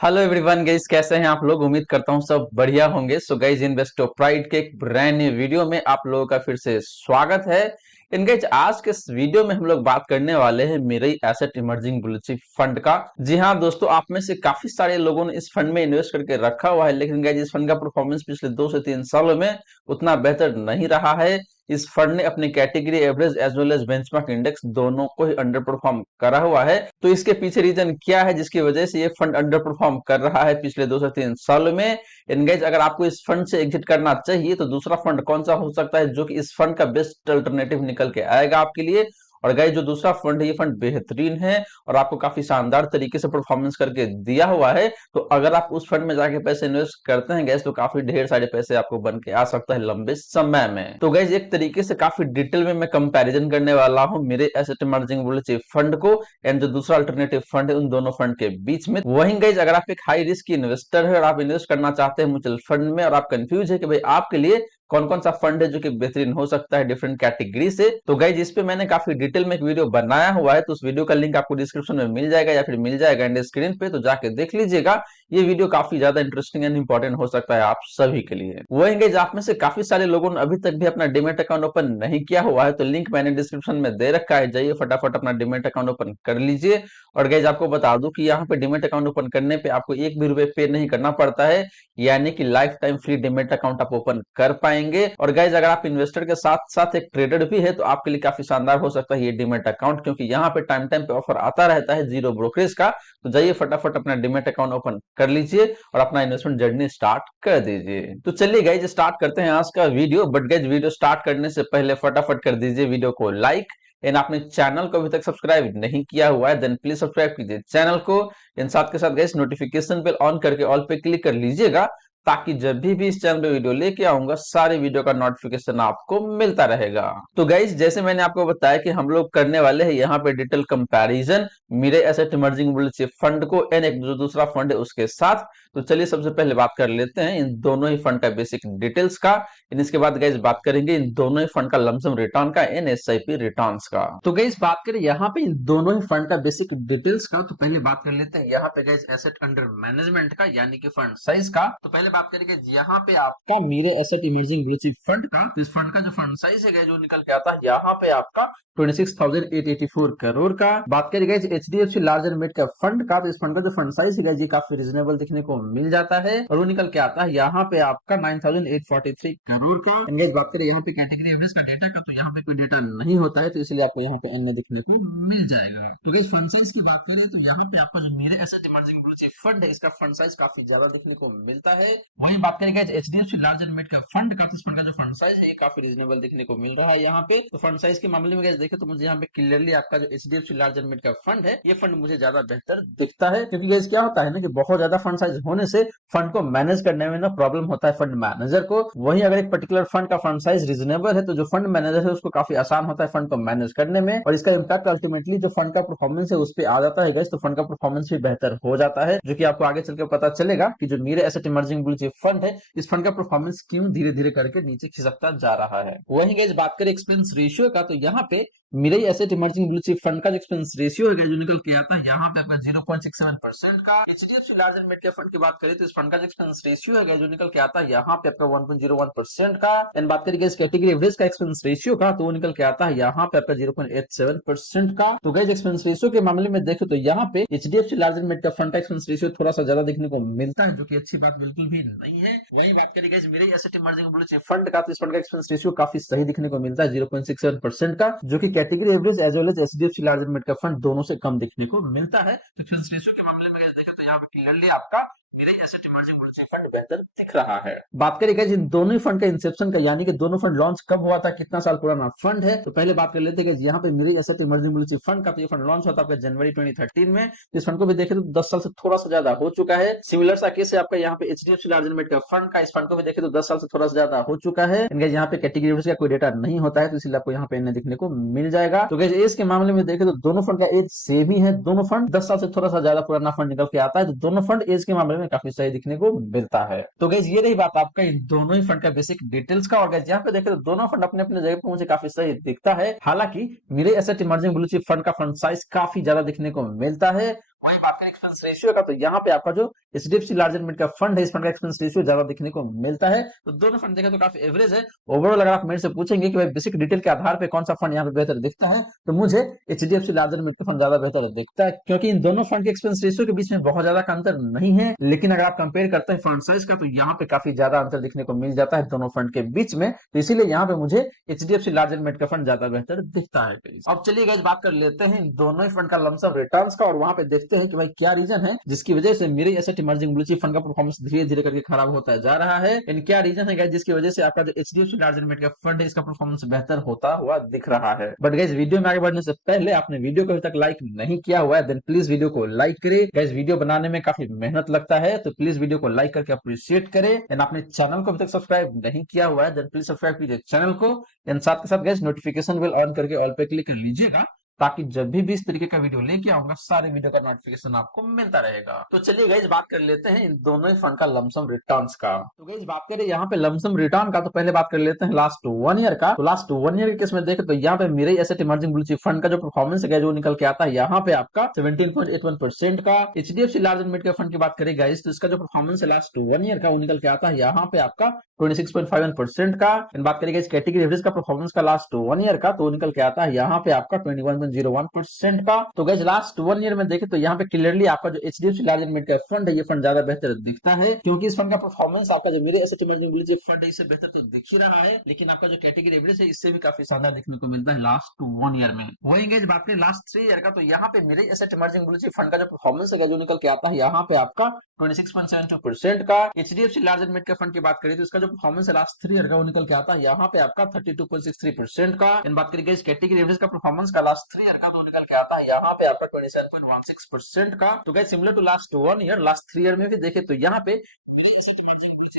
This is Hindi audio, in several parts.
हेलो एवरीवन गाइस, कैसे हैं आप लोग। उम्मीद करता हूं सब बढ़िया होंगे। सो गाइस, इन्वेस्टो प्राइड के एक ब्रांड न्यू वीडियो में आप लोगों का फिर से स्वागत है। इन गाइस, आज के इस वीडियो में हम लोग बात करने वाले हैं मेरे asset emerging blue chip fund का। जी हां दोस्तों, आप में से काफी सारे लोगों ने इस फंड में इन्वेस्ट करके रखा हुआ है, लेकिन गाइस इस फंड का परफॉर्मेंस पिछले 2 से 3 सालों में उतना बेहतर नहीं रहा है। इस फंड ने अपनी category average as well as benchmark index दोनों को ही अंडर परफॉर्म करा हुआ है। तो इसके पीछे रीजन क्या है जिसकी वजह से ये फंड अंडर परफॉर्म कर रहा है पिछले 2 से 3 सालों में। एनगेज, अगर आपको इस फंड से एग्जिट करना चाहिए तो दूसरा फंड कौन सा हो सकता है जो कि इस फंड का बेस्ट अल्टरनेटिव निकल के आएगा आपके लिए। और गाइस, जो दूसरा फंड है ये फंड बेहतरीन है और आपको काफी शानदार तरीके से परफॉर्मेंस करके दिया हुआ है। तो अगर आप उस फंड में जाके पैसे इन्वेस्ट करते हैं गैस, तो काफी ढेर सारे पैसे आपको बन के आ सकता है लंबे समय में। तो गैस, एक तरीके से काफी डिटेल में मैं कंपैरिजन करने वाला हूं मेरे asset emerging bull chip fund को एंड जो दूसरा अल्टरनेटिव फंड है उन दोनों फंड के बीच में। वहीं गैस, अगर आप एक हाई रिस्क इन्वेस्टर है और आप इन्वेस्ट करना चाहते हैं म्यूचुअल फंड में और आप कंफ्यूज है कि भाई आपके लिए कौन कौन सा फंड है जो कि बेहतरीन हो सकता है डिफरेंट कैटेगरी से, तो गाइज इस पे मैंने काफी डिटेल में एक वीडियो बनाया हुआ है। तो उस वीडियो का लिंक आपको डिस्क्रिप्शन में मिल जाएगा या फिर मिल जाएगा एंड स्क्रीन पे, तो जाके देख लीजिएगा। ये वीडियो काफी ज्यादा इंटरेस्टिंग एंड इंपॉर्टेंट हो सकता है आप सभी के लिए। वही गाइज, आप में से काफी सारे लोगों ने अभी तक भी अपना डिमेट अकाउंट ओपन नहीं किया हुआ है, तो लिंक मैंने डिस्क्रिप्शन में दे रखा है, जाइए फटाफट अपना डिमेट अकाउंट ओपन कर लीजिए। और गाइज, आपको बता दूं कि यहाँ पे डिमेट अकाउंट ओपन करने पे आपको एक भी रुपए पे नहीं करना पड़ता है, यानी कि life time free demat account आप ओपन कर पाएंगे। और गाइज, अगर आप इन्वेस्टर के साथ साथ एक ट्रेडर भी है तो आपके लिए काफी शानदार हो सकता है ये डिमेट अकाउंट, क्योंकि यहाँ पे टाइम टाइम पे ऑफर आता रहता है जीरो ब्रोकरेज का। तो जाइए फटाफट अपना डिमेट अकाउंट ओपन कर लीजिए और अपना इन्वेस्टमेंट जर्नी स्टार्ट कर दीजिए। तो चलिए गाइज, स्टार्ट करते हैं आज का video. But guys, video start करने से पहले फटाफट कर दीजिए वीडियो को लाइक। एंड आपने चैनल को अभी तक सब्सक्राइब नहीं किया हुआ है देन प्लीज सब्सक्राइब कीजिए चैनल को। इन साथ के साथ गाइस, नोटिफिकेशन बेल ऑन करके ऑल पे क्लिक कर लीजिएगा, ताकि जब भी इस चैनल पे वीडियो लेके आऊंगा सारे वीडियो का नोटिफिकेशन आपको मिलता रहेगा। तो गाइस, जैसे मैंने आपको बताया कि हम लोग करने वाले हैं यहाँ पे डिटेल कंपैरिजन मेरे asset emerging bull chip fund को एंड एक जो दूसरा फंड है उसके साथ। तो चलिए सबसे पहले बात कर लेते हैं इन दोनों ही फंड का बेसिक डिटेल्स का। इसके बाद गाइस बात करेंगे इन दोनों ही फंड का लमसम रिटर्न का एंड एसआईपी रिटर्न्स का। तो गाइस, बात करें यहाँ पे इन दोनों ही फंड का बेसिक डिटेल्स का, तो पहले बात कर लेते हैं यहाँ पे गाइस एसेट अंडर मैनेजमेंट का, यानी कि फंड साइज का। तो पहले बात करेंगे यहाँ पे आपका मेरे asset emerging blue chip fund का। तो इस फंड का जो फंड साइज है जो निकल के आता है यहाँ पे आपका 26,884 करोड़ का। बात करें guys HDFC large and mid cap fund का, तो इस फंड का जो फंड साइज है ये काफी रिजनेबल देखने को मिल जाता है और वो निकल के आता है यहाँ पे आपका 9,843 करोड़ का। गाइस, बात करें यहाँ पे कैटेगरी एवरेज का डेटा का, तो यहाँ पे कोई डेटा नहीं होता है, तो इसलिए आपको यहाँ पे अन्य देखने को मिल जाएगा। तो गाइस, फंड साइज की बात करें तो यहाँ पे आपका जो मेरे asset emerging blue chip fund है इसका फंड साइज काफी ज्यादा देखने को मिलता है। वहीं बात करें guys HDFC large and mid cap fund का, तो इस फंड का जो फंड साइज है ये काफी रीजनेबल देखने को मिल रहा है यहाँ पे। तो फंड साइज के मामले में गाइस देखें तो मुझे यहाँ पे क्लियरली आपका जो HDFC large and mid cap fund है ये फंड मुझे ज्यादा बेहतर दिखता है, क्योंकि गाइस क्या होता है ना कि बहुत ज्यादा फंड साइज होने से फंड को मैनेज करने में ना प्रॉब्लम होता है फंड मैनेजर को। वहीं अगर एक पर्टिकुलर फंड का फंड साइज रीजनेबल है तो जो फंड मैनेजर है उसको काफी आसान होता है फंड को मैनेज करने में, और इसका इम्पैक्ट अल्टीमेटली जो फंड का परफॉर्मेंस है उस पर आ जाता है गाइस। तो फंड का परफॉर्मेंस भी बेहतर हो जाता है, जो कि आपको आगे चल के पता चलेगा कि जो मेरे asset emerging blue chip fund है इस फंड का परफॉर्मेंस क्यों धीरे धीरे करके नीचे खिसकता जा रहा है। वहीं गाइस बात करें एक्सपेंस रेशियो का, तो यहाँ पे मेरे asset emerging blue chip fund का जो एक्सपेंस रेशियो है जो निकल के आता है यहाँ पे आपका 0.67% का। HDFC large and mid cap fund की बात करें तो इस फंड का जो एक्सपेंस रेशियो है जो निकल के आता है यहाँ पे आपका 1.01% का। एंड बात करेंगे इस कैटेगरी एवरेज का एक्सपेंस रेशियो का, तो वो निकल के आता है यहाँ पे आपका 0.87% का। तो गाइस, एक्सपेंस रेशियो के मामले में देखें तो यहाँ पे HDFC large and mid cap fund का एक्सपेंस रेशियो थोड़ा सा ज्यादा देखने को मिलता है, जो कि अच्छी बात बिल्कुल भी नहीं है। वही बात करेंगे गाइस मेरे asset emerging blue chip fund का, तो इस फंड का एक्सपेंस रेशियो काफी सही दिखने को मिलता है 0.67% का, जो कि category average as well as HDFC large and mid cap fund दोनों से कम देखने को मिलता है। तो एक्सपेंस रेशियो के मामले में देखें तो यहाँ पे क्लियरली आपका मेरे asset emerging blue chip fund बेहतर दिख रहा है। बात करेंगे जिन दोनों ही फंड का इंसेप्शन का, यानी कि दोनों फंड लॉन्च कब हुआ था, कितना साल पुराना फंड है, तो पहले बात कर लेते हैं कि यहाँ पे मेरे asset emerging blue chip fund का, तो ये फंड लॉन्च हुआ था आपका जनवरी 2013 में। इस फंड को भी देखें तो 10 साल से थोड़ा सा ज्यादा हो चुका है। सिमिलर सा केस है आपका यहाँ पे HDFC large and mid cap fund का, इस फंड को भी देखें तो 10 साल से थोड़ा सा ज्यादा हो चुका है। इनका यहाँ पे कैटेगरी एवरेज का कोई डेटा नहीं होता है, तो इसलिए आपको यहाँ पे इन्हें देखने को मिल जाएगा। तो गाइस, एज के मामले में देखें तो दोनों फंड का एज सेम ही है, दोनों फंड 10 साल से थोड़ा सा ज्यादा पुराना फंड निकल के आता है, तो दोनों फंड एज के मामले में काफी सही दिखने को मिलता है। तो गाइस, ये रही बात आपका इन दोनों ही फंड का बेसिक डिटेल्स का। और गाइस, यहाँ पे देखें तो दोनों फंड अपने अपने जगह पर मुझे काफी सही दिखता है। हालांकि मेरे asset emerging blue chip fund का फंड साइज काफी ज्यादा दिखने को मिलता है वही बात करें एक्सपेंस रेशियो का, तो यहाँ पे आपका जो एचडीएफसी लार्ज एंड मिड का फंड है, इस फंड का एक्सपेंस रेशियो ज्यादा देखने को मिलता है। तो दोनों फंड देखें तो काफी एवरेज है। ओवरऑल अगर आप मेरे से पूछेंगे कि भाई बेसिक डिटेल के आधार पे कौन सा फंड यहाँ पे बेहतर दिखता है, तो मुझे एचडीएफसी लार्ज एंड मिड का फंड ज्यादा बेहतर दिखता है, क्योंकि इन दोनों फंड के एक्सपेंस रेशियो के बीच में बहुत ज्यादा का अंतर नहीं है। लेकिन अगर आप कंपेयर करते हैं फंड साइज का, तो यहाँ पे काफी ज्यादा अंतर दिखने को मिल जाता है दोनों फंड के बीच में। तो इसीलिए यहाँ पे मुझे एचडीएफसी लार्ज एंड मिड का फंड ज्यादा बेहतर दिखता है। अब चलिए गाइस बात कर लेते हैं इन दोनों ही फंड का लमसम रिटर्न्स का, और वहां पे देखते हैं कि भाई क्या रीजन है जिसकी वजह से मेरे asset emerging blue chip fund का परफॉर्मेंस धीरे धीरे करके खराब होता जा रहा है। इन क्या रीजन है गाइस जिसकी वजह से आपका जो एचडीएफसी लार्ज एंड मिड का फंड है, इसका परफॉर्मेंस बेहतर होता हुआ दिख रहा है। बट गाइस वीडियो में आगे बढ़ने से पहले आपने वीडियो को अभी तक लाइक नहीं किया हुआ है, देन प्लीज वीडियो को लाइक करें। गाइस वीडियो बनाने में काफी मेहनत लगता है, तो प्लीज वीडियो को लाइक करके अप्रिशिएट करें। एंड आपने चैनल को अभी तक सब्सक्राइब नहीं किया हुआ है, देन प्लीज सब्सक्राइब कीजिए चैनल को। एंड साथ के साथ गाइस नोटिफिकेशन बेल ऑन करके ऑल पे क्लिक कर लीजिएगा, ताकि जब भी इस तरीके का वीडियो लेके आऊंगा, सारे वीडियो का नोटिफिकेशन आपको मिलता रहेगा। तो चलिए गाइस बात कर लेते हैं इन दोनों ही फंड का लमसम रिटर्न्स का। तो गाइस बात करें यहाँ पे लमसम रिटर्न का, तो पहले बात कर लेते हैं लास्ट 1 ईयर का। तो लास्ट 1 ईयर के केस में देखें तो यहाँ पे मेरे asset emerging blue chip fund का जो परफॉर्मेंस है जो निकल के आता है यहाँ पे आपका 17.81% का। एचडीएफसी लार्ज एंड मिड के फंड की बात करें गाइस, तो इसका जो परफॉर्मेंस है लास्ट 1 ईयर का वो निकल के आता है यहाँ पे आपका 26.51% का। बात करेंगे इस कैटेगरी एवरेज का परफॉर्मेंस का लास्ट 1 ईयर का, तो निकल के आता है यहाँ पे आपका 21.01% का। तो गाइस लास्ट 1 ईयर में देखें तो यहाँ पे क्लियरली आपका जो HDFC large and mid cap fund है, ये फंड ज्यादा बेहतर दिखता है, क्योंकि इस फंड का परफॉर्मेंस आपका जो मेरे asset emerging blue chip fund है इससे बेहतर तो दिख ही रहा है, लेकिन आपका जो कैटेगरी एवरेज है इससे भी काफी शानदार देखने को मिलता है लास्ट 1 ईयर में। वही गाइस बात करें लास्ट 3 ईयर का, तो यहाँ पे मेरे asset emerging blue chip fund का जो परफॉर्मेंस है जो निकल के आता है यहाँ पे आपका 26.72% का। HDFC large and mid cap fund की बात करें तो इसका जो परफॉर्मेंस है लास्ट 3 ईयर का वो निकल के आता है यहाँ पे आपका 32.63% का। इन बात करेंगे इस कैटेगरी एवरेज का परफॉर्मेंस का लास्ट 3 ईयर का, तो निकल के आता है यहाँ पे आपका 27.16% का। तो guys similar to last 1 year, last 3 year में भी देखे तो यहाँ पे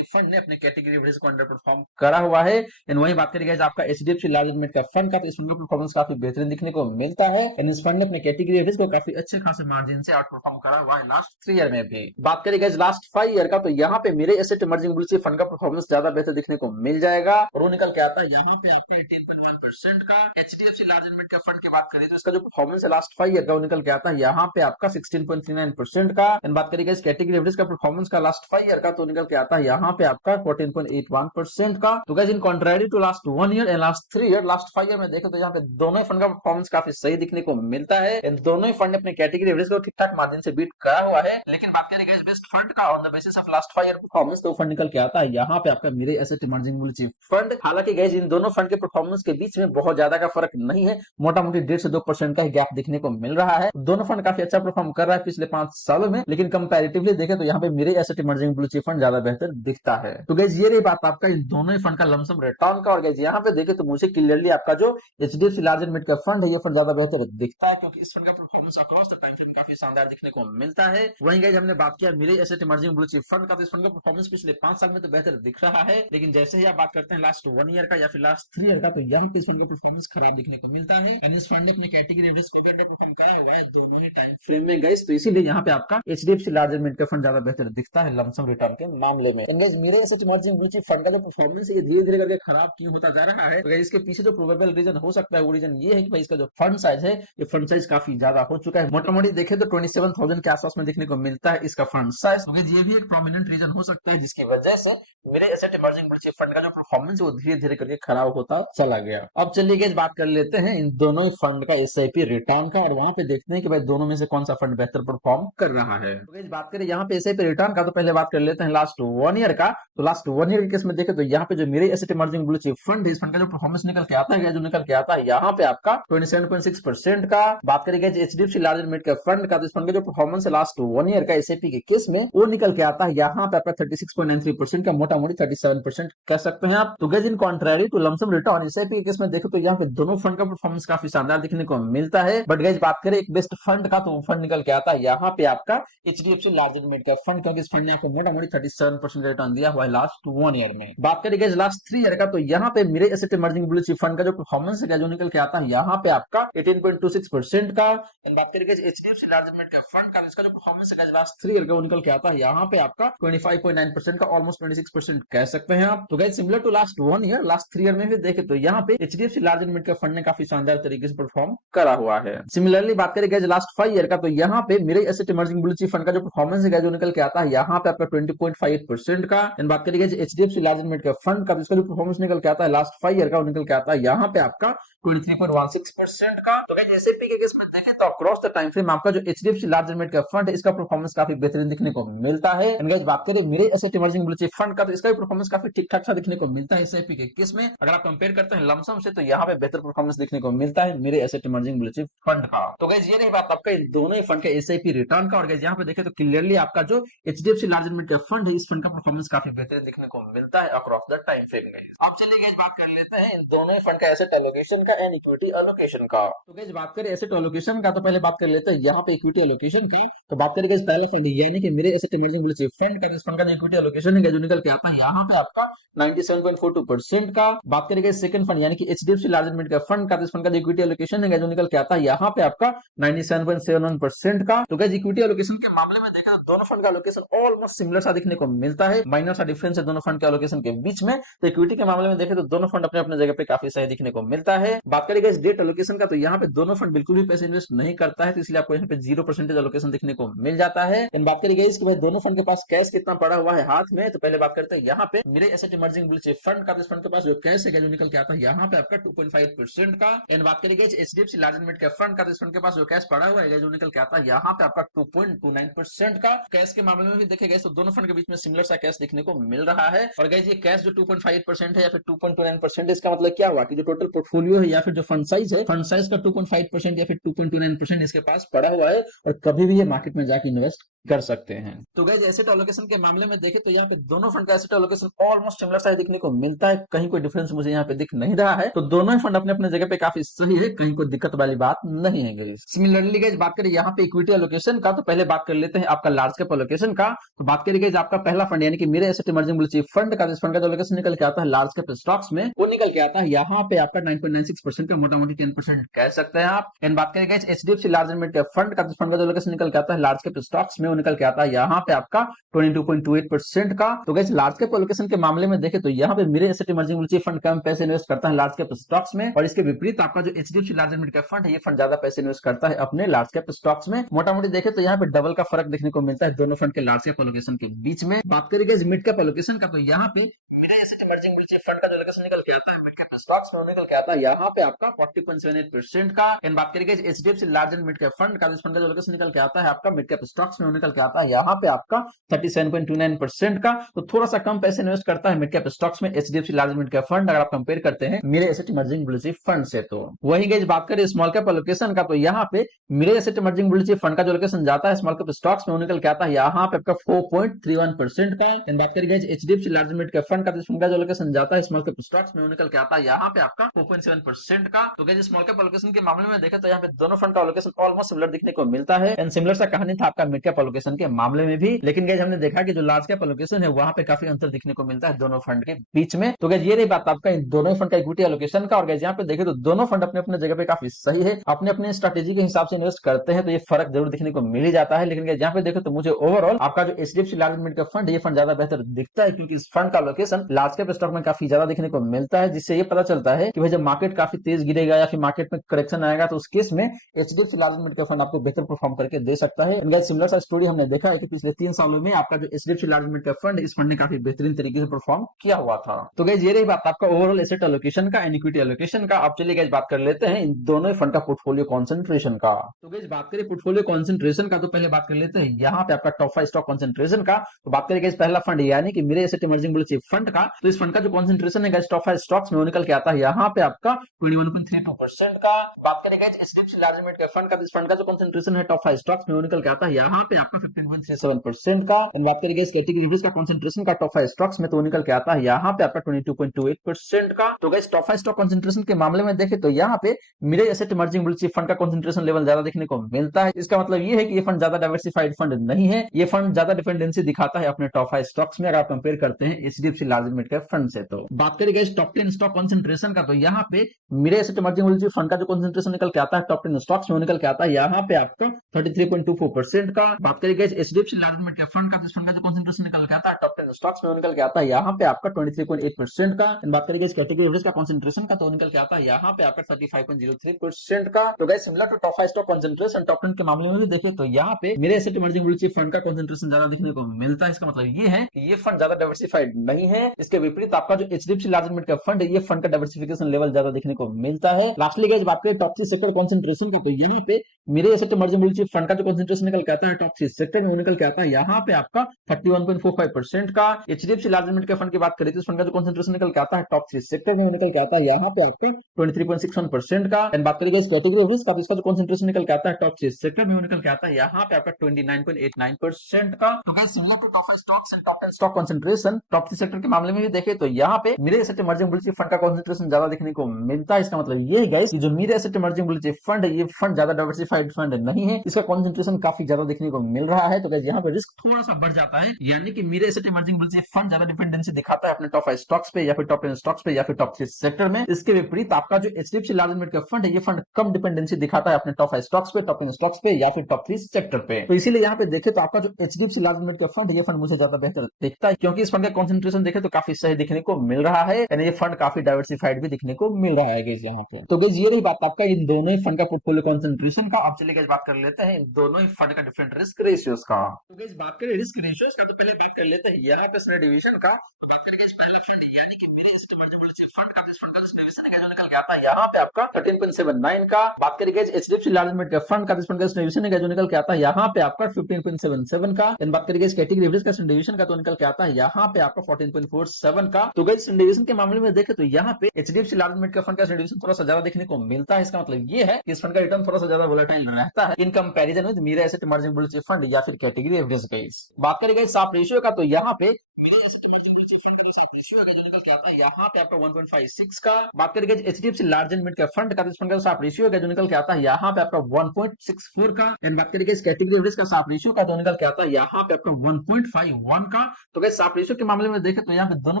फंड ने अपने कैटेगरी एवरेज को अंडर परफॉर्म करा हुआ है। एंड वही बात करेंगे आपका HDFC large and mid cap fund का, तो इस फंड का परफॉर्मेंस काफी बेहतरीन दिखने को मिलता है। एंड इस फंड ने अपने कैटेगरी एवरेज को काफी अच्छे खासे मार्जिन से आउट परफॉर्म करा हुआ है लास्ट 3 ईयर में भी। बात करेंगे लास्ट 5 ईयर का, तो यहाँ पे मेरे asset emerging blue chip fund का परफॉर्मेंस ज्यादा बेहतर दिखने को मिल जाएगा, और वो निकल के आता है यहाँ पे आपका 18.1% का। HDFC large and mid cap fund की बात करें तो इसका जो परफॉर्मेंस है लास्ट 5 ईयर का वो निकल के आता है यहाँ पे आपका 16.39% का। एंड बात करेंगे इस कैटेगरी एवरेज का परफॉर्मेंस का लास्ट 5 ईयर का, तो निकल के आता है यहाँ पे आपका 14.81% का। तो guys in contrary to last 1 year and last 3 year, last 5 year में देखें तो यहाँ पे दोनों ही फंड का परफॉर्मेंस काफी सही दिखने को मिलता है। इन दोनों ही फंड ने अपने कैटेगरी एवरेज को ठीक ठाक मार्जिन से बीट करा हुआ है। लेकिन बात करें गाइस बेस्ट फंड का on the basis of last 5 year performance, तो फंड निकल के आता है यहाँ पे आपका मेरे asset emerging blue chip fund. हालांकि गाइस इन दोनों फंड के परफॉर्मेंस के बीच में बहुत ज्यादा का फर्क नहीं है, मोटा मोटी 1.5 से 2% का ही गैप दिखने को मिल रहा है। दोनों फंड काफी अच्छा परफॉर्म कर रहा है पिछले 5 सालों में, लेकिन कंपैरेटिवली देखें तो यहाँ पे मेरे asset emerging blue chip fund ज्यादा बेहतर दिखता है। तो गाइस ये रही बात आपका इन दोनों ही फंड का लमसम रिटर्न का। और गाइस यहाँ पे देखें तो मुझे क्लियरली आपका जो HDFC large and mid cap fund है ये फंड ज्यादा बेहतर दिखता है, क्योंकि इस फंड का performance across the time frame काफी शानदार दिखने को मिलता है। वहीं गाइस हमने बात किया मेरे asset emerging blue chip fund का, तो इस फंड का परफॉर्मेंस पिछले 5 साल में तो बेहतर दिख रहा है, लेकिन जैसे ही आप बात करते हैं लास्ट 1 ईयर का या फिर लास्ट 3 ईयर का, तो यहाँ पे इस फंड की परफॉर्मेंस खराब दिखने को मिलता है। एंड इस फंड ने अपने कैटेगरी एवरेज को अंडर परफॉर्म करा हुआ है दोनों ही टाइम फ्रेम में गाइस, तो इसीलिए यहाँ पे आपका HDFC large and mid cap fund ज्यादा बेहतर दिखता है लमसम रिटर्न के मामले में। एंड गाइस मेरे asset emerging blue chip fund का जो परफॉर्मेंस है ये धीरे धीरे करके खराब क्यों होता जा रहा है, तो इसके पीछे जो प्रोबेबल रीजन हो सकता है वो रीजन ये है कि भाई इसका जो फंड साइज है ये फंड साइज काफी ज्यादा हो चुका है। मोटा मोटी देखे तो 27,000 के आसपास में देखने को मिलता है इसका फंड साइज। तो ये भी एक प्रोमिनेंट रीजन हो सकता है जिसकी वजह से मेरे asset emerging blue chip fund का जो परफॉर्मेंस वो धीरे धीरे करके खराब होता चला गया। अब चलिए गाइस बात कर लेते हैं इन दोनों ही फंड का एसआईपी रिटर्न का, और वहां पे देखते हैं कि भाई दोनों में से कौन सा फंड बेहतर परफॉर्म कर रहा है। तो गाइस बात करें यहाँ पे एसआईपी रिटर्न का, तो पहले बात कर लेते हैं लास्ट 1 ईयर का। तो लास्ट 1 ईयर के केस में देखें तो यहाँ पे जो मेरे asset emerging blue chip fund है इस फंड का जो परफॉर्मेंस निकल के आता है जो निकल के आता है यहाँ पे आपका 27.6% का। बात करेंगे HDFC large and mid cap fund का, तो इस फंड का जो परफॉर्मेंस है लास्ट 1 ईयर का एसआईपी के केस में वो निकल के आता है यहाँ पे आपका 36.93% का, मोटा मोटी 37% कह सकते हैं आप। तो guys in contrary to lumpsum return SIP के केस में देखो तो यहाँ पे दोनों फंड का परफॉर्मेंस काफी शानदार दिखने को मिलता है। बट गाइस बात करें एक बेस्ट फंड का, तो वो फंड निकल के आता है यहाँ पे आपका HDFC large and mid cap fund, क्योंकि इस फंड ने आपको मोटा मोटी 37% रिटर्न दिया हुआ है लास्ट 1 ईयर में। बात करेंगे लास्ट 3 ईयर का, तो यहाँ पे मेरे asset emerging blue chip fund का जो परफॉर्मेंस है जो निकल के आता है यहाँ पे आपका 18.26% का। बात करेंगे HDFC large mid cap fund का, इसका जो परफॉर्मेंस है लास्ट 3 ईयर का वो निकल के आता है यहाँ पे आपका 25.9% का, ऑलमोस्ट 26% कह सकते हैं आप। तो guys similar to last 1 year, last 3 year में भी देखे तो यहाँ पे HDFC large mid cap fund ने काफी शानदार तरीके से परफॉर्म करा हुआ है। सिमिलरली बात करेंगे लास्ट 5 ईयर का, तो यहाँ पे मेरे asset emerging blue chip fund का जो परफॉर्मेंस है जो निकल के आता है यहाँ पे आपका 20.58% का। एंड बात करेंगे HDFC large mid cap fund का, इसका जो परफॉर्मेंस निकल के आता है लास्ट 5 ईयर का वो निकल के आता है यहाँ पे आपका 23.16% का। तो गाइस एसआईपी के केस में देखें तो अक्रॉस द टाइम फ्रेम आपका जो HDFC large mid cap fund है इसका परफॉर्मेंस काफी बेहतरीन दिखने को मिलता है। एंड गाइस बात करें मेरे asset emerging blue chip fund का, तो इसका भी परफॉर्मेंस काफी ठीक ठाक सा दिखने को मिलता है एसआईपी के केस में। अगर आप कंपेयर करते हैं लमसम से तो यहाँ पे बेहतर परफॉर्मेंस देखने को मिलता है मेरे asset emerging blue chip fund का। तो गाइस ये नहीं बात आपका इन दोनों ही फंड के एसआईपी रिटर्न का, और गाइस यहाँ पे देखें तो क्लियरली आपका जो HDFC large mid cap fund है इस फंड का परफॉर्मेंस काफी बेहतरीन दिखने को मिलता है अक्रॉस द टाइम फ्रेम में। अब चलिए गाइस बात कर लेते हैं इन दोनों ही फंड का एसेट एलोकेशन का एंड इक्विटी एलोकेशन का। तो गाइस बात करें एसेट एलोकेशन का, तो पहले बात कर लेते हैं यहाँ पे इक्विटी एलोकेशन की। तो बात करें गाइस पहला फंड यानी कि मेरे asset emerging blue chip fund का, इस फंड का जो इक्विटी एलोकेशन है जो निकल के आता है यहाँ पे आपका 97.42% का। बात करेंगे सेकंड फंड यानी कि HDFC large mid cap fund का, तो इस फंड का जो इक्विटी एलोकेशन है जो निकल के आता है यहाँ पे आपका 97.71% का। तो गाइस इक्विटी एलोकेशन के मामले में देखें तो दोनों फंड का एलोकेशन ऑलमोस्ट सिमिलर सा दिखने को मिलता है, माइनर सा डिफरेंस है दोनों फंड के एलोकेशन के बीच में। तो इक्विटी के मामले में देखें तो दोनों फंड अपने अपने जगह पे काफी सही दिखने को मिलता है। बात करेंगे इस डेट एलोकेशन का, तो यहाँ पे दोनों फंड बिल्कुल भी पैसे इन्वेस्ट नहीं करता है, तो इसलिए आपको यहाँ पे 0% एलोकेशन देखने को मिल जाता है। बात करेंगे इसके बाद दोनों फंड के पास कैश कितना पड़ा हुआ है हाथ में, तो पहले बात करते हैं यहाँ पे मेरे asset emerging blue chip fund का, इस फंड के पास जो कैश है जो निकल के आता है यहाँ पे आपका 2.5% का। एंड बात करेंगे HDFC large mid cap fund का, इस फंड के पास जो कैश पड़ा हुआ है जो निकल के आता है यहाँ पे आपका 2.29% का। कैश के मामले में भी देखेगा तो दोनों फंड के बीच में सिमिलर सा कैश देखने को मिल रहा है। और गाइस ये कैश जो 2.5% है या फिर 2.29%, इसका मतलब क्या हुआ कि जो टोटल पोर्टफोलियो है या फिर जो फंड साइज है, फंड साइज का 2.5% या फिर 2.29% इसके पास पड़ा हुआ है, और कभी भी ये मार्केट में जाके इन्वेस्ट कर सकते हैं। तो गाइस एसेट एलोकेशन के मामले में देखें तो यहाँ पे दोनों फंड का एसेट एलोकेशन ऑलमोस्ट सिमिलर सा दिखने को मिलता है, कहीं कोई डिफरेंस मुझे यहाँ पे दिख नहीं रहा है। तो दोनों ही फंड अपने अपने जगह पे काफी सही है, कहीं कोई दिक्कत वाली बात नहीं है गाइस। सिमिलरली गाइस बात करें यहाँ पे इक्विटी एलोकेशन का, तो पहले बात कर लेते हैं आपका लार्ज कैप एलोकेशन का। तो बात करें गाइस आपका पहला फंड यानी कि मेरे asset emerging blue chip fund का, इस फंड का एलोकेशन निकल के आता है लार्ज कैप स्टॉक्स में, वो निकल के आता है यहाँ पे आपका 9.96% का, मोटा मोटी 10% कह सकते हैं आप। एंड बात करें guys HDFC large mid cap fund का, इस फंड का एलोकेशन निकल के आता है लार्ज कैप स्टॉक्स में, वो निकल के आता है यहाँ पे आपका 22.28% का। तो गाइस लार्ज कैप एलोकेशन के मामले में देखें तो यहाँ पे मेरे asset emerging blue chip fund कम पैसे इन्वेस्ट करता है लार्ज कैप स्टॉक्स में, और इसके विपरीत आपका जो HDFC large mid cap fund है ये फंड ज्यादा पैसे इन्वेस्ट करता है अपने लार्ज कैप स्टॉक्स में। मोटा मोटी देखें तो यहाँ पे डबल का फर्क देखने को मिलता है दोनों फंड के लार्ज कैप एलोकेशन के बीच में। बात करेंगे मिड कैप एलोकेशन का, तो यहाँ पे मेरे asset emerging blue chip fund का जो एलोकेशन निकल के आता है मिड कैप स्टॉक्स में, निकल के आता है यहाँ पे आपका 40.78% का। एंड बात करेंगे HDFC large and mid cap fund का, इस फंड का जो एलोकेशन निकल के आता है आपका मिड कैप स्टॉक्स में, निकल के आता है यहाँ पे आपका 37.29% का। तो थोड़ा सा कम पैसे इन्वेस्ट करता है मिड कैप स्टॉक्स में HDFC large mid cap fund, अगर आप कंपेयर करते हैं मेरे asset emerging blue chip fund से। तो वही गाइस बात करें स्मॉल कैप एलोकेशन का, तो यहाँ पे मेरे asset emerging blue chip fund का जो एलोकेशन जाता है स्मॉल कैप स्टॉक्स में, निकल के आता है यहाँ पे आपका 4.31% का। एंड बात करें HDFC large mid cap fund का, तो इस फंड का जो एलोकेशन जाता है स्मॉल कैप स्टॉक्स में, निकल के आता है यहाँ पे आपका 4.7% का। तो गाइस स्मॉल कैप एलोकेशन के मामले में देखा तो यहाँ पे दोनों फंड का एलोकेशन ऑलमोस्ट सिमिलर दिखने को मिलता है। एंड सिमिलर सा कहानी था आपका मिड कैप एलोकेशन के मामले में भी, लेकिन गाइस हमने देखा कि जो लार्ज कैप एलोकेशन है वहां पे काफी अंतर दिखने को मिलता है दोनों फंड के बीच में। तो गाइस ये रही बात आपका इन दोनों फंड का इक्विटी एलोकेशन का। और गाइस यहाँ पे देखे तो दोनों फंड अपने अपने जगह पे काफी सही है, अपने अपने स्ट्रेटेजी के हिसाब से इन्वेस्ट करते हैं, तो ये फर्क जरूर दिखने को मिल ही जाता है। लेकिन गाइस यहाँ पे देखो तो मुझे ओवरऑल आपका जो HDFC large mid cap fund ये फंड ज्यादा बेहतर दिखता है, क्योंकि इस फंड का लोकेशन लार्ज कैप स्टॉक में काफी ज्यादा देखने को मिलता है, जिससे ये पता चलता है कि भाई जब मार्केट काफी तेज गिरेगा या फिर मार्केट में करेक्शन आएगा तो उस केस में HDFC large mid cap fund आपको बेहतर परफॉर्म करके दे सकता है। सिमिलर सा स्टोरी हमने देखा है कि पिछले 3 सालों में आपका जो HDFC large mid cap fund इस फंड ने काफी बेहतरीन तरीके से परफॉर्म किया हुआ था। तो गाइस ये रही बात आपका ओवरऑल एसेट एलोकेशन का एंड इक्विटी एलोकेशन का। अब चलिए गाइस बात कर लेते हैं इन दोनों फंड का पोर्टफोलियो कंसंट्रेशन का। तो गाइस बात करें पोर्टफोलियो कंसंट्रेशन का, तो पहले बात कर लेते हैं यहाँ पे आपका टॉप 5 स्टॉक कंसंट्रेशन का। तो बात करें गाइस पहला फंड यानी कि मेरे asset emerging blue chip fund का, तो इस फंड का जो कंसंट्रेशन है गाइस टॉप 5 स्टॉक्स में, निकल के आता है यहाँ पे आपका 21.32% का। बात करेंगे एचडीएफसी लार्ज लिमिट के फंड का, इस फंड का जो कंसंट्रेशन है टॉप 5 स्टॉक्स में वो निकल के आता है यहाँ पे आपका 15.37% का। बात करेंगे इस कैटेगरी का कंसंट्रेशन का टॉप 5 स्टॉक्स में, तो निकल के आता है यहाँ पे आपका 22.28% का। तो गाइस टॉप 5 स्टॉक कंसंट्रेशन के मामले में देखें तो यहाँ पे mirage asset emerging blue chip fund का कंसंट्रेशन लेवल ज्यादा देखने को मिलता है। इसका मतलब ये है कि ये फंड ज्यादा डाइवर्सिफाइड फंड नहीं है, ये फंड ज्यादा डिपेंडेंसी दिखाता है अपने टॉप 5 स्टॉक्स में अगर आप कंपेयर करते हैं एचडीएफसी लार्ज लिमिट के फंड से। तो बात करेंगे इस टॉप 10 स्टॉक कंसंट्रेशन का, तो यहाँ पे mirage asset emerging blue chip fund का जो कंसंट्रेशन निकल के आता है टॉप 10 स्टॉक्स में निकल के आता है यहाँ पे आपका 33.24% का। बात करेंगे एचडीएफसी लार्ज लिमिट के फंड का, इस फंड का जो कंसंट्रेशन निकल के आता है टॉप 10 स्टॉक्स में निकल के आता है यहाँ पे आपका 23.8% का। बात करेंगे इस कैटेगरी एवरेज का कंसंट्रेशन का, तो निकल के आता है यहाँ पे आपका 35.03% का। तो guys similar to top 5 stock concentration top 10 के मामले में भी देखें तो यहाँ पे मेरे asset emerging blue chip fund का कंसंट्रेशन ज्यादा देखने को मिलता है। इसका मतलब ये है कि ये फंड ज्यादा डाइवर्सिफाइड नहीं है। इसके विपरीत आपका जो एचडीएफसी लार्ज लिमिट का फंड है, ये फंड का डाइवर्सिफिकेशन लेवल ज्यादा देखने को मिलता है। लास्टली गाइस बात करें टॉप 3 सेक्टर कंसंट्रेशन का, तो यहाँ पे मेरे asset emerging blue chip fund का जो कंसंट्रेशन निकल के आता है टॉप 3 सेक्टर में निकल के आता है यहाँ पे आपका 31.45% का। एचडीएफसी लार्ज लिमिट के फंड की बात करें तो इस फंड का जो कंसंट्रेशन निकल के आता है टॉप 3 सेक्टर में निकल के आता है यहाँ पे आपका 23.61% का। एंड बात करेंगे इस कैटेगरी ऑफ रिस्क का, इसका जो कंसंट्रेशन निकल के आता है टॉप 6 सेक्टर में निकल के आता है यहाँ पे आपका 29.89% का। तो guys similar to top 5 stocks and top 10 stock concentration top 3 sector के मामले में भी देखें तो यहाँ पे मेरे asset emerging blue chip fund का कंसंट्रेशन ज्यादा देखने को मिलता है। इसका मतलब ये है गाइस कि जो मेरे asset emerging blue chip fund है, ये फंड ज्यादा डाइवर्सिफाइड फंड नहीं है, इसका कंसंट्रेशन काफी ज्यादा देखने को मिल रहा है। तो गाइस यहाँ पे रिस्क थोड़ा सा बढ़ जाता है, यानी कि मेरे asset emerging blue chip fund ज्यादा डिपेंडेंसी दिखाता है अपने टॉप 5 स्टॉक्स पे या फिर टॉप 10 स्टॉक्स पे या फिर टॉप 3 सेक्टर में। इसके विपरीत आपका जो एचडीएफसी लार्ज लिमिट का फंड है, ये फंड कम डिपेंडेंसी दिखाता है अपने टॉप 5 स्टॉक्स पे, टॉप 10 स्टॉक्स पे या फिर टॉप 3 सेक्टर पे। तो इसीलिए यहाँ पे देखें तो आपका जो एचडीएफसी लार्ज लिमिट का फंड है, ये फंड मुझे ज्यादा बेहतर दिखता है, क्योंकि इस फंड का कंसंट्रेशन देखें तो काफी सही दिखने को मिल रहा है, यानी ये फंड काफी डाइवर्सिफाइड भी दिखने को मिल रहा है गाइस यहाँ पे। तो गाइस ये रही बात आपका इन दोनों ही फंड का पोर्टफोलियो कंसंट्रेशन का। अब चलिए गाइस बात कर लेते हैं इन दोनों ही फंड का डिफरेंट रिस्क रेशियोज का। तो गाइस बात करें रिस्क रेशियोज का, तो पहले बात कर लेते हैं यहाँ पे डिवीजन का। बात करेंगे इस पहला फंड यानी कि मेरे इस्तेमाल जो फंड का, इस फंड का डिवीजन है जो निकल के आता है यहाँ पे आपका 13.79 का। बात करेंगे एचडीएफसी लार्ज लिमिट का फंड का, इस फंड का डिवीजन है जो निकल के आता है यहाँ पे आपका 15.77 का। देन बात करेंगे इस कैटेगरी एवरेज का डिवीजन का, तो निकल के आता है यहाँ पे आपका 14.47 का। तो गाइस डिवीजन के मामले में देखें तो यहाँ पे एचडीएफसी लार्ज लिमिट का फंड का डिवीजन थोड़ा सा ज्यादा देखने को मिलता है। इसका मतलब ये है कि इस फंड का रिटर्न थोड़ा सा ज्यादा वोलेटाइल रहता है इन कंपैरिजन विद मेरा asset emerging blue chip fund या फिर कैटेगरी एवरेज गाइस। बात करेंगे साफ रेशियो का, तो यहाँ पे मेरे asset emerging blue chip fund का साफ रेशियो है जो निकल के आता है यहाँ पे आपका 1.56 का। बात करेंगे एचडीएफसी लार्ज लिमिट का फंड का, इस फंड का साफ रेशियो है जो निकल के आता है यहाँ पे आपका 1.64 का। एंड बात करेंगे इस कैटेगरी एवरेज का साफ रेशियो का, तो निकल के आता है यहाँ पे आपका 1.51 का। तो गाइस साफ रेशियो के मामले में देखें तो यहाँ पे दोनों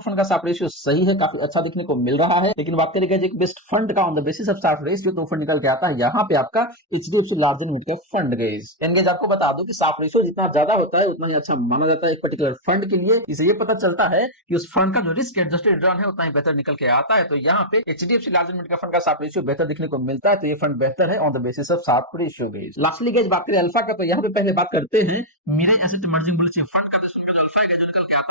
फंड का साफ रेशियो सही है, काफी अच्छा दिखने को मिल रहा है। लेकिन बात करेंगे एक बेस्ट फंड का ऑन द बेसिस ऑफ साफ रेशियो, तो फंड निकल के आता है यहाँ पे आपका एचडीएफसी लार्ज लिमिट का फंड गाइस। एंड गाइस आपको बता दूं कि साफ रेशियो जितना ज्यादा होता है उतना ही अच्छा माना जाता है एक पर्टिकुलर फंड के लिए। इसे ये पता चलता है कि उस फंड का जो रिस्क एडजस्टेड रिटर्न है उतना ही बेहतर निकल के आता है। तो यहाँ पे एचडीएफसी लार्ज लिमिट का फंड का साफ रेशियो बेहतर दिखने को मिलता है, तो ये फंड बेहतर है ऑन द बेसिस ऑफ साफ रेशियो गाइस। लास्टली गाइस बात करें अल्फा का, तो यहाँ पे पहले बात करते हैं मेरे asset emerging blue chip fund का,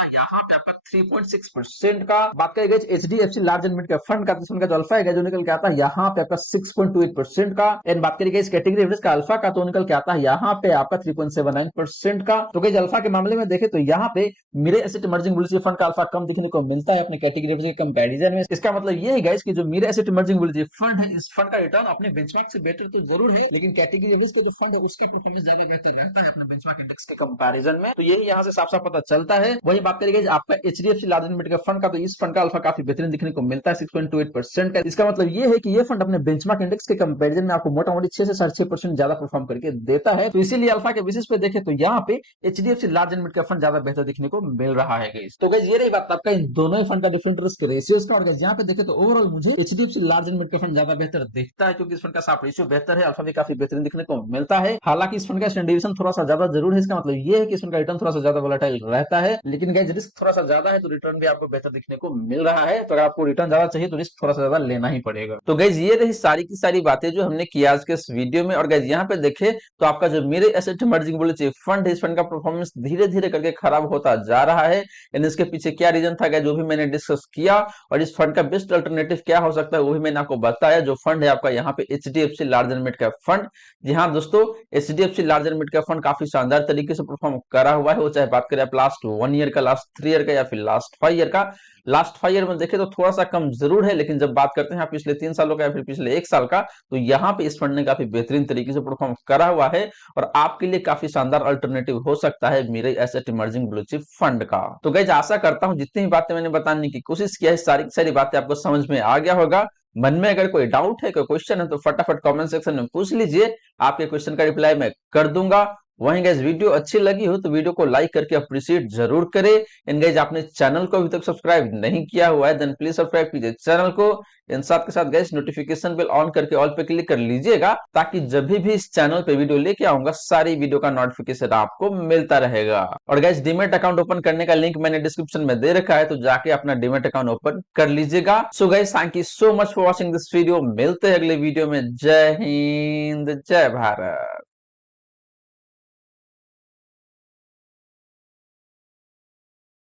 यहाँ पे आपका 3.6% का। बात करेंगे एचडीएफसी लार्ज लिमिट का फंड का, तो जो अल्फा है जो निकल के आता है यहाँ पे आपका 6.28% का। एंड बात करेंगे इस कैटेगरी एवरेज का अल्फा का, तो निकल के आता है यहाँ पे आपका 3.79% का। तो गाइस अल्फा के मामले में देखें तो यहाँ पे मेरे asset emerging blue chip fund का अल्फा कम दिखने को मिलता है अपने कैटेगरी एवरेज के कंपैरिजन में। इसका मतलब ये है गाइस कि जो मेरे asset emerging blue chip fund है, इस फंड का रिटर्न अपने बेंचमार्क से बेटर तो जरूर है, लेकिन कैटेगरी एवरेज का जो फंड है उसका परफॉर्मेंस ज्यादा बेहतर रहता है अपने बेंचमार्क इंडेक्स के कंपैरिजन में। तो यही यहाँ से साफ साफ पता चलता है। वही बात करेंगे आपका एचडीएफसी लार्ज लिमिट का फंड का, तो इस फंड का अल्फा काफी बेहतरीन दिखने को मिलता है 6.28% का। इसका मतलब ये है कि ये फंड अपने बेंचमार्क इंडेक्स के कंपैरिजन में आपको मोटा मोटी 6 से 6.5% ज्यादा परफॉर्म करके देता है। तो इसीलिए अल्फा के बेसिस पे देखें तो यहाँ पे एचडीएफसी लार्ज लिमिट का फंड ज्यादा बेहतर दिखने को मिल रहा है गाइस। तो गाइस ये रही बात आपका इन दोनों ही फंड का डिफरेंट रिस्क रेशियोज का। और गाइस यहाँ पे देखें तो ओवरऑल मुझे एचडीएफसी लार्ज लिमिट का फंड ज्यादा बेहतर दिखता है, क्योंकि इस फंड का साफ रेशियो बेहतर है, अल्फा भी काफी बेहतरीन दिखने को मिलता है। हालांकि इस फंड का स्टैंडर्ड डिवीजन थोड़ा सा ज्यादा जरूर है। इसका मतलब ये है कि इस फंड का रिटर्न थोड़ा सा ज्यादा वोलेटाइल रहता है, लेकिन गाइस रिस्क थोड़ा सा ज्यादा है, तो रिटर्न भी आपको बेहतर दिखने को मिल रहा है। तो अगर आपको रिटर्न ज्यादा चाहिए तो रिस्क थोड़ा सा ज्यादा लेना ही पड़ेगा। तो गाइस ये रही सारी की सारी बातें जो हमने की आज के इस वीडियो में। और गाइस यहाँ पे देखे तो आपका जो मेरे asset emerging blue chip fund है, इस फंड का परफॉर्मेंस धीरे धीरे करके खराब होता जा रहा है। यानी इसके पीछे क्या रीजन था जो भी मैंने डिस्कस किया, और इस फंड का बेस्ट अल्टरनेटिव क्या हो सकता है वो भी मैंने आपको बताया। जो फंड है आपका यहाँ पे एचडीएफसी लार्ज लिमिट का फंड। जी हाँ दोस्तों, एचडीएफसी लार्ज लिमिट का फंड काफी शानदार तरीके से परफॉर्म करा हुआ है, वो चाहे बात करें आप लास्ट 1 ईयर का, लास्ट 3 ईयर का या फिर फिर लास्ट 5 ईयर में देखें तो थोड़ा सा कम जरूर है, लेकिन जब बात करते हैं आप पिछले 3 सालों का या फिर पिछले 1 साल का, तो यहाँ पे इस फंड ने काफी बेहतरीन तरीके से परफॉर्म करा हुआ है और आपके लिए काफी शानदार अल्टरनेटिव हो सकता है मेरे asset emerging blue chip fund का। तो गाइस आशा करता हूं जितनी भी बातें मैंने बताने की कोशिश किया है सारी सारी बातें आपको समझ में आ गया होगा। मन में अगर कोई डाउट है, कोई क्वेश्चन है, तो फटाफट कमेंट सेक्शन में पूछ लीजिए, आपके क्वेश्चन का रिप्लाई मैं कर दूंगा। वहीं गाइस वीडियो अच्छी लगी हो तो वीडियो को लाइक करके अप्रिशिएट जरूर करें। एंड गाइस आपने चैनल को अभी तक सब्सक्राइब नहीं किया हुआ है देन प्लीज सब्सक्राइब कीजिए चैनल को। इन साथ के साथ गाइस नोटिफिकेशन बेल ऑन करके ऑल पे क्लिक कर लीजिएगा, ताकि जब भी इस चैनल पे वीडियो लेके आऊंगा सारी वीडियो का नोटिफिकेशन आपको मिलता रहेगा। और गाइस डीमैट अकाउंट ओपन करने का लिंक मैंने डिस्क्रिप्शन में दे रखा है, तो जाके अपना डीमैट अकाउंट ओपन कर लीजिएगा। So guys thank you so much for watching this video. मिलते हैं अगले वीडियो में। जय हिंद, जय भारत।